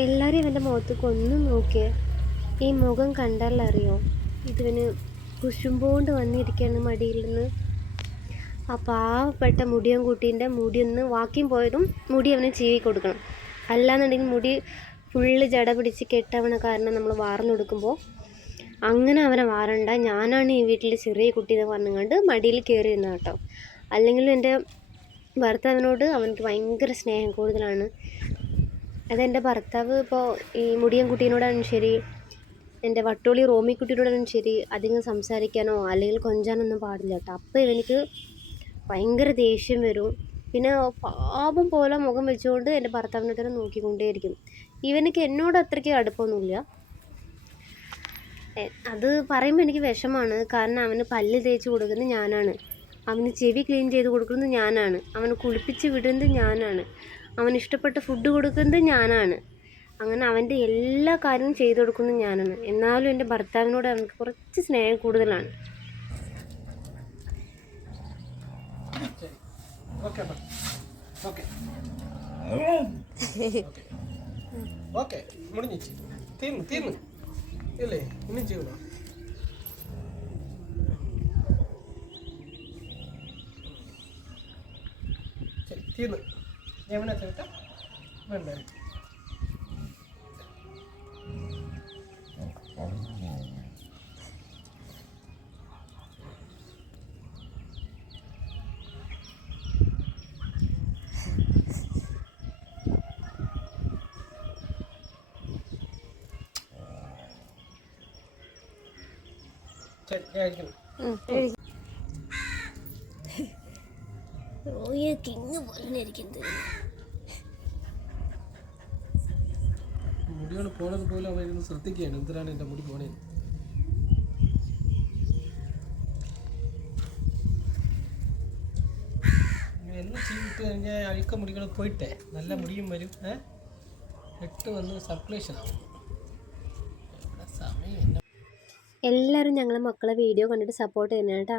എല്ലാവരും ഇവന്റെ മുഖത്തേക്ക് ഒന്നും നോക്കിയേ. ഈ മുഖം കണ്ടാലറിയോ ഇതിവന് കുശുമ്പോണ്ട് വന്നിരിക്കുകയാണ് മടിയിൽ നിന്ന് ആ പാവപ്പെട്ട മുടിയൻ കുട്ടീന്റെ മുടിയൊന്ന് വാക്കിയും പോയതും മുടി അവന് ചീവി കൊടുക്കണം. അല്ലാന്നുണ്ടെങ്കിൽ മുടി ഫുള്ള് ജട പിടിച്ച് കെട്ടവണ കാരണം നമ്മൾ വാർന്നു കൊടുക്കുമ്പോൾ അങ്ങനെ അവനെ വാറണ്ട. ഞാനാണ് ഈ വീട്ടിൽ ചെറിയ കുട്ടി എന്ന് പറഞ്ഞുകൊണ്ട് മടിയിൽ കയറി നിന്ന കേട്ടോ. അല്ലെങ്കിലും എന്റെ ഭർത്താവിനോട് അവനക്ക് ഭയങ്കര സ്നേഹം കൂടുതലാണ്. അതെന്റെ ഭർത്താവ് ഇപ്പോൾ ഈ മുടിയൻ കുട്ടീനോടാണ് ശരി എന്റെ വട്ടോളി റോമി കുട്ടിയോടാണ് ശരി അധികം സംസാരിക്കാനോ അല്ലെങ്കിൽ കൊഞ്ചാനൊന്നും പാടില്ല കേട്ടോ. അപ്പോൾ എനിക്ക് ഭയങ്കര ദേഷ്യം വരും. പിന്നെ പാപം പോലെ മുഖം വെച്ചുകൊണ്ട് എന്റെ ഭർത്താവിനെ തന്നെ നോക്കിക്കൊണ്ടേയിരിക്കും. ഇവനക്ക് എന്നോട് അത്രയ്ക്ക് അടുപ്പമൊന്നുമില്ല. അത് പറയുമ്പോൾ എനിക്ക് വിഷമാണ് കാരണം അവന് പല്ല് തേച്ച് കൊടുക്കുന്നത് ഞാനാണ്. അവന് ചെവി ക്ലീൻ ചെയ്ത് കൊടുക്കുന്നത് ഞാനാണ്. അവന് കുളിപ്പിച്ച് വിടുന്നത് ഞാനാണ്. അവന് ഇഷ്ടപ്പെട്ട ഫുഡ് കൊടുക്കുന്നത് ഞാനാണ്. അങ്ങനെ അവന്റെ എല്ലാ കാര്യവും ചെയ്തു കൊടുക്കുന്നത് ഞാനാണ്. എന്നാലും എന്റെ ഭർത്താവിനോട് അവനക്ക് കുറച്ച് സ്നേഹം കൂടുതലാണ്. ഓക്കെ അപ്പം ഓക്കെ ഓക്കെ മുടിഞ്ഞിച്ച് തീർന്നു തീർന്നു. ഇല്ലേ? ഇനിയും ചെയ്യണോ തീർന്നു. ఏమైనా చెబుతా వెళ్ళండి చెక్ കിങ് പോലെ ഇരിക്കുന്നത്. മുടികൾ പോണത് പോലും അവരൊന്ന് ശ്രദ്ധിക്കുകയാണ്. എന്തിനാണ് എന്റെ മുടി പോണേന്ന് ചെയ്തിട്ട് കഴിഞ്ഞാൽ അഴുക്ക മുടികൾ പോയിട്ടെ. നല്ല മുടിയും വരും. ഏ? എട്ട് വന്ന് സർക്കുലേഷൻ ആവും സമയം എല്ലാവരും ഞങ്ങളെ മക്കളെ വീഡിയോ കണ്ടിട്ട് സപ്പോർട്ട് ചെയ്യണം കേട്ടോ.